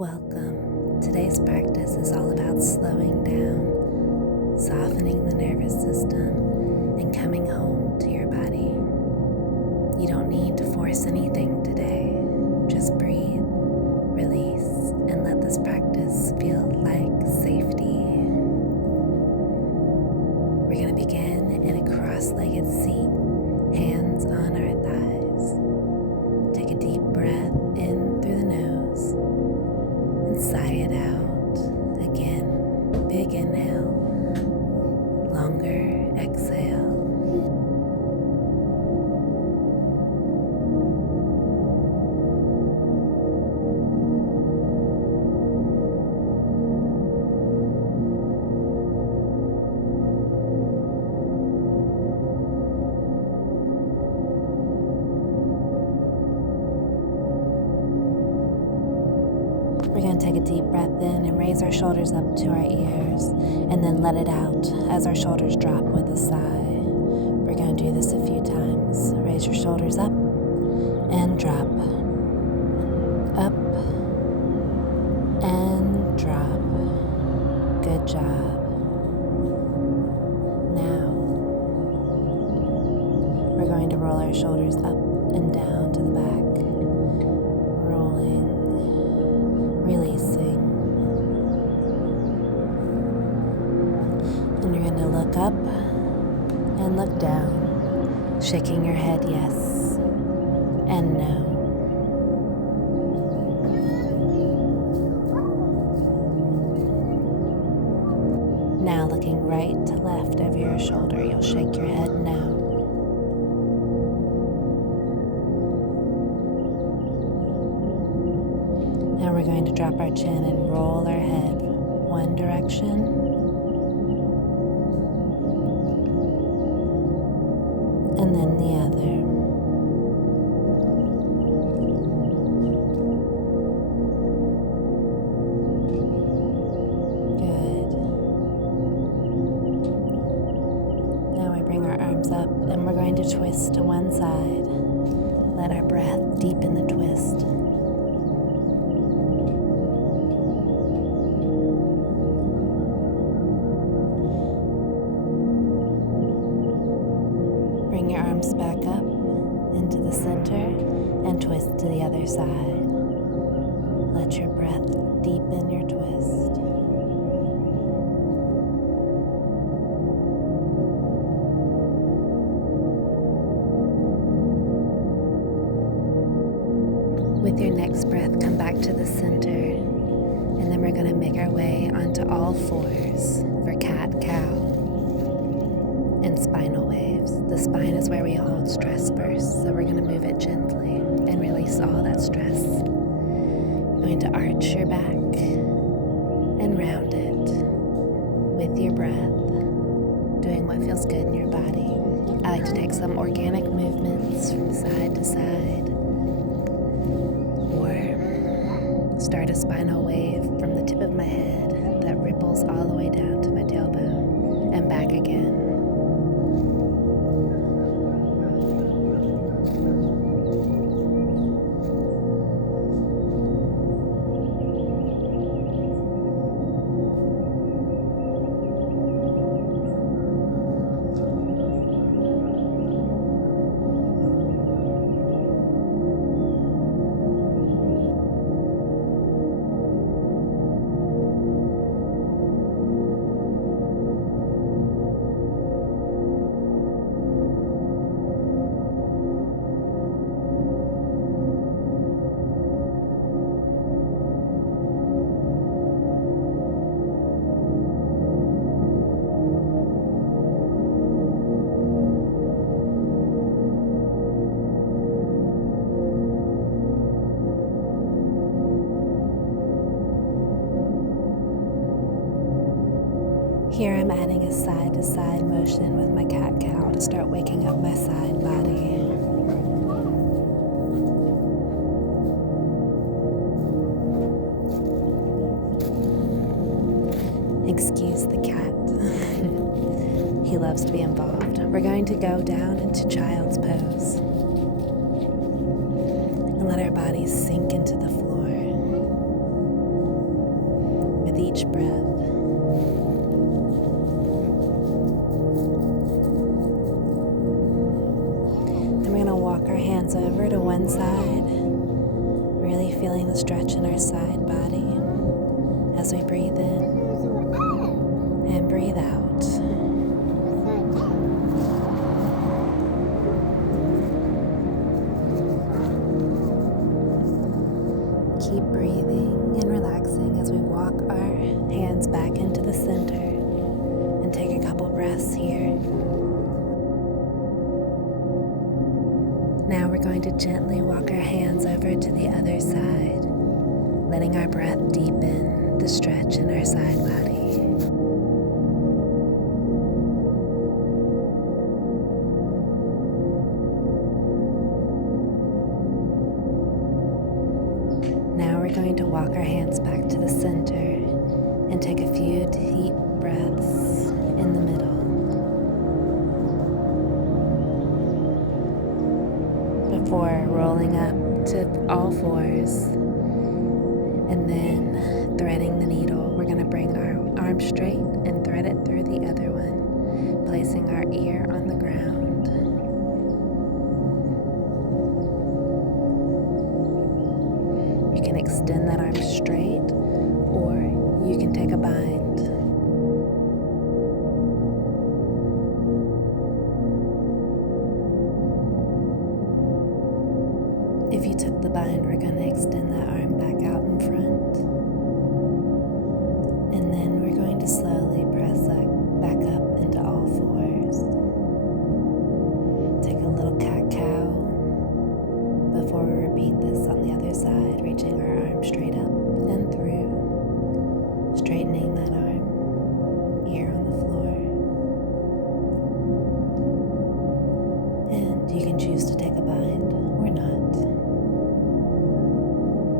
Welcome. Today's practice is all about slowing down, softening the nervous system, and coming home to your body. You don't need to force anything today. Just breathe, release, and let this practice feel like safety. We're going to begin in a cross-legged seat, hands on our thighs. Take a deep breath in through the nose and sigh it out. Again, big inhale, longer exhale. We're going to take a deep breath in and raise our shoulders up to our ears, and then let it out as our shoulders drop with a sigh. We're going to do this a few times. Raise your shoulders up and drop. Up and drop. Good job. Now, we're going to roll our shoulders up and down to the back. Rolling. Releasing. And you're going to look up and look down, shaking your head yes and no. Now looking right to left over your shoulder, you'll shake your head no. Now we're going to drop our chin and roll our head one direction and then the other. Good. Now we bring our arms up and we're going to twist to one side. Let our breath deepen the twist. Bring your arms back up into the center and twist to the other side. Let your breath deepen your twist. With your next breath, come back to the center, and then we're going to make our way onto all fours for cat-cow. And spinal waves. The spine is where we hold stress first, so we're going to move it gently and release all that stress. You're going to arch your back and round it with your breath, doing what feels good in your body. I like to take some organic movements from side to side, or start a spinal wave from the tip of my head that ripples all the way down to my tailbone and back again. Here I'm adding a side-to-side motion with my cat-cow to start waking up my side body. Excuse the cat. He loves to be involved. We're going to go down into child's pose and let our bodies sink into the floor. with each breath. Then we're going to walk our hands over to one side, really feeling the stretch in our side body as we breathe in and breathe out. Keep breathing and relaxing as we walk our hands back into the center and take a couple breaths here. Now we're going to gently walk our hands over to the other side, letting our breath deepen the stretch in our side body. Now we're going to walk our hands back to the center and take a few deep breaths in the middle before rolling up to all fours and then threading the needle. We're going to bring our arm straight and thread it through the other one, placing our ear on the ground. You can extend that arm straight, or you can take a bind. If you took the bind, we're going to extend that arm back out in front. And then we're going to slowly press back up into all fours. Take a little cat-cow before we repeat this on the other side, reaching our arm straight up and through, straightening that arm, ear on the floor. And you can choose to take a bind or not.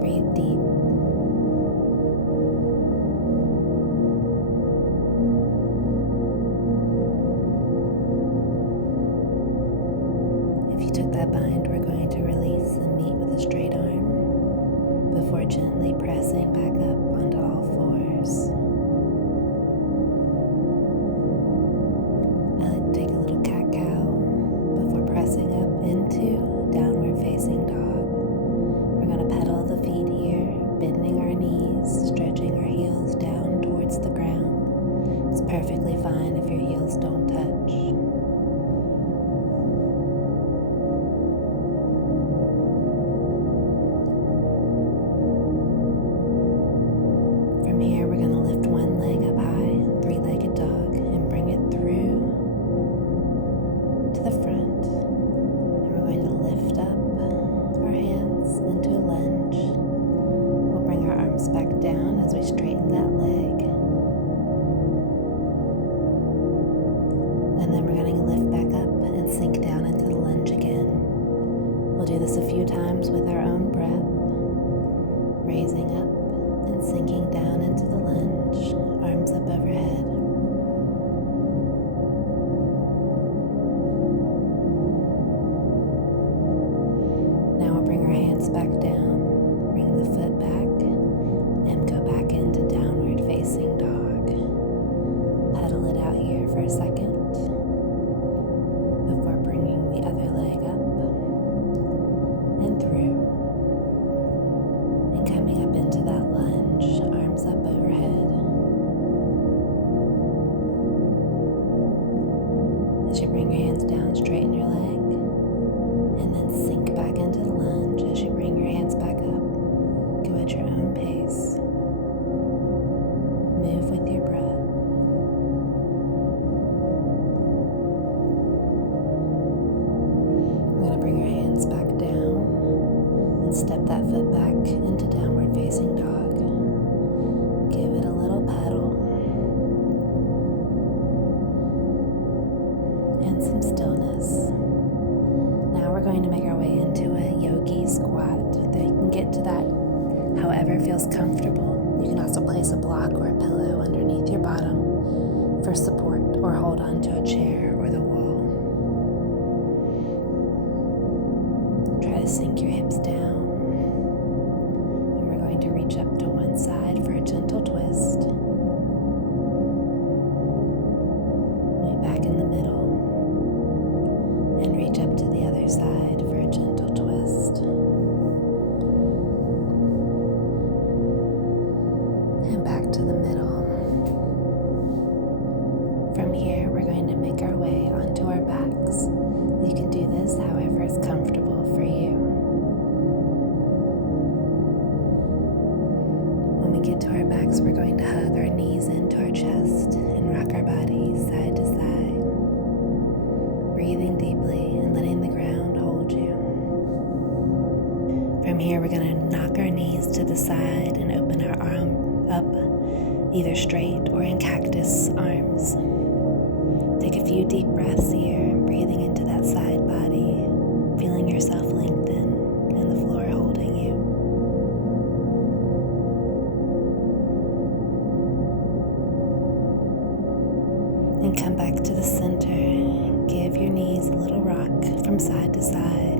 Breathe deep. If you took that bind, we're going to release and meet with a straight arm before gently pressing back up onto all fours. I like to take a little cat-cow before pressing up into downward facing dog. We're going to pedal the feet here, bending our knees, stretching our heels down towards the ground. It's perfectly fine if your heels don't touch. From here, we're going to lift one leg up high, three-legged dog, and bring it through to the front. And we're going to lift up our hands into a lunge. We'll bring our arms back down as we straighten that leg. And then we're going to lift back up and sink down into the lunge again. We'll do this a few times with our own breath, raising up and sinking down into the lunge, arms up overhead. Now we'll bring our hands back down, bring the foot back, and go back into downward facing dog. Pedal it out here for a second before bringing the other leg up and through. And coming up into that lunge, arms up overhead. As you bring your hands down, straighten your leg, and then sink back into the lunge as you bring your hands back up. Go at your own pace. Move with your breath. We're going to bring your hands back down and step that foot back into downward facing dog. Give it a little pedal and some stillness. Now we're going to make our way into a yogi squat. You can get to that however feels comfortable. You can also place a block or a pillow underneath your bottom for support, or hold on to a chair or the wall. Try to sink your hips down, and we're going to reach up to one side for a gentle twist. Meet back in the middle and reach up to the other side for a gentle twist. And back to the middle. From here, we're going to make our way onto our backs. You can do this however is comfortable for you. When we get to our backs, we're going to hug our knees into our chest and rock our bodies side to side, breathing deeply and letting the ground hold you. From here, we're going to knock our knees to the side and open our arm up, either straight or in cactus arms. Take a few deep breaths here, breathing into that side body, feeling yourself lengthen and the floor holding you. And come back to the center. Give your knees a little rock from side to side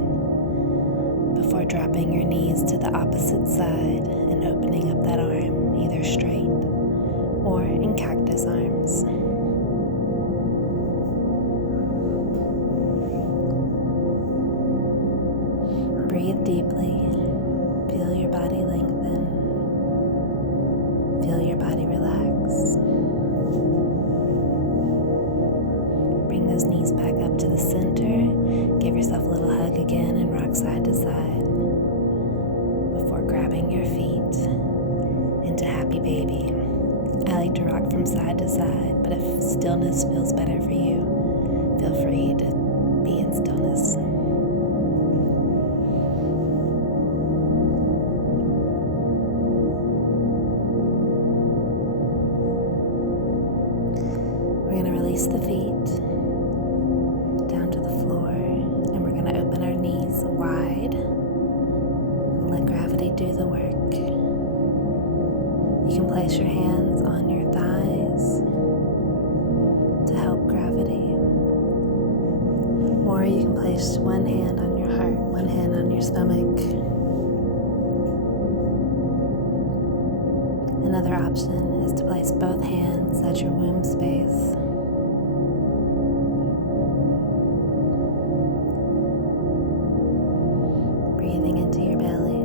before dropping your knees to the opposite side and opening up that arm, either straight or in cactus arms. Breathe deeply. Feel your body lengthen. Feel your body relax. Bring those knees back up to the center. Give yourself a little hug again and rock side to side before grabbing your feet into happy baby. I like to rock from side to side, but if stillness feels better for you, feel free to be in stillness. We're going to release the feet down to the floor, and we're going to open our knees wide and let gravity do the work. You can place your hands on your thighs to help gravity, or you can place one hand on your heart, one hand on your stomach. Another option is to place both hands at your womb space. Breathing into your belly,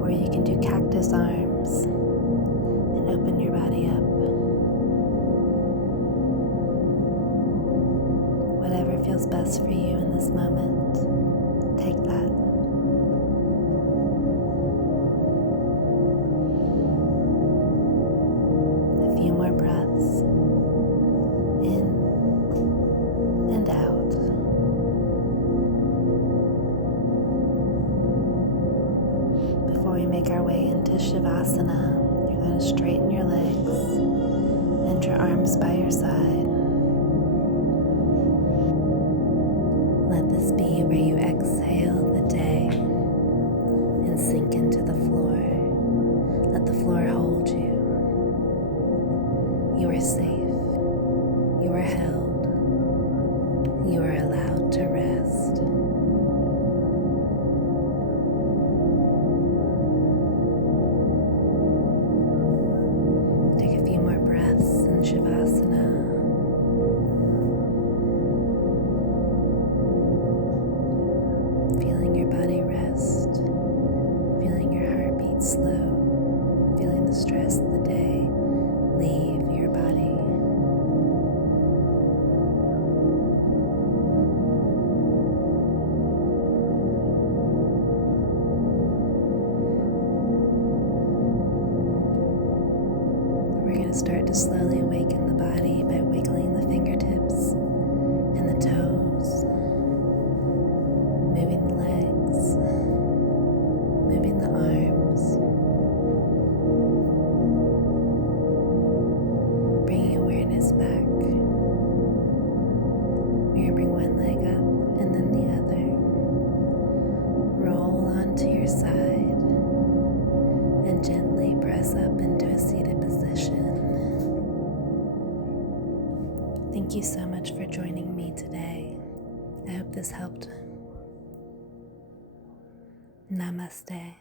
or you can do cactus arms and open your body up. Whatever feels best for you in this moment, take that. A few more breaths in and out. Before we make our way into Shavasana, you're going to straighten your legs and your arms by your side. Let this be where you exhale the day and sink into the floor. Let the floor hold you. You are safe. You are held. You are allowed to rest. Take a few more breaths in Shavasana. Feeling your body rest, feeling your heartbeat slow, feeling the stress of the day leave your body. We're going to start to slowly awaken the body by wiggling the fingertips and the toes, moving the legs, moving the arms, bringing awareness back. We're going to bring one leg up and then the other. Roll onto your side and gently press up into a seated position. Thank you so much for joining me today. I hope this helped. Namaste.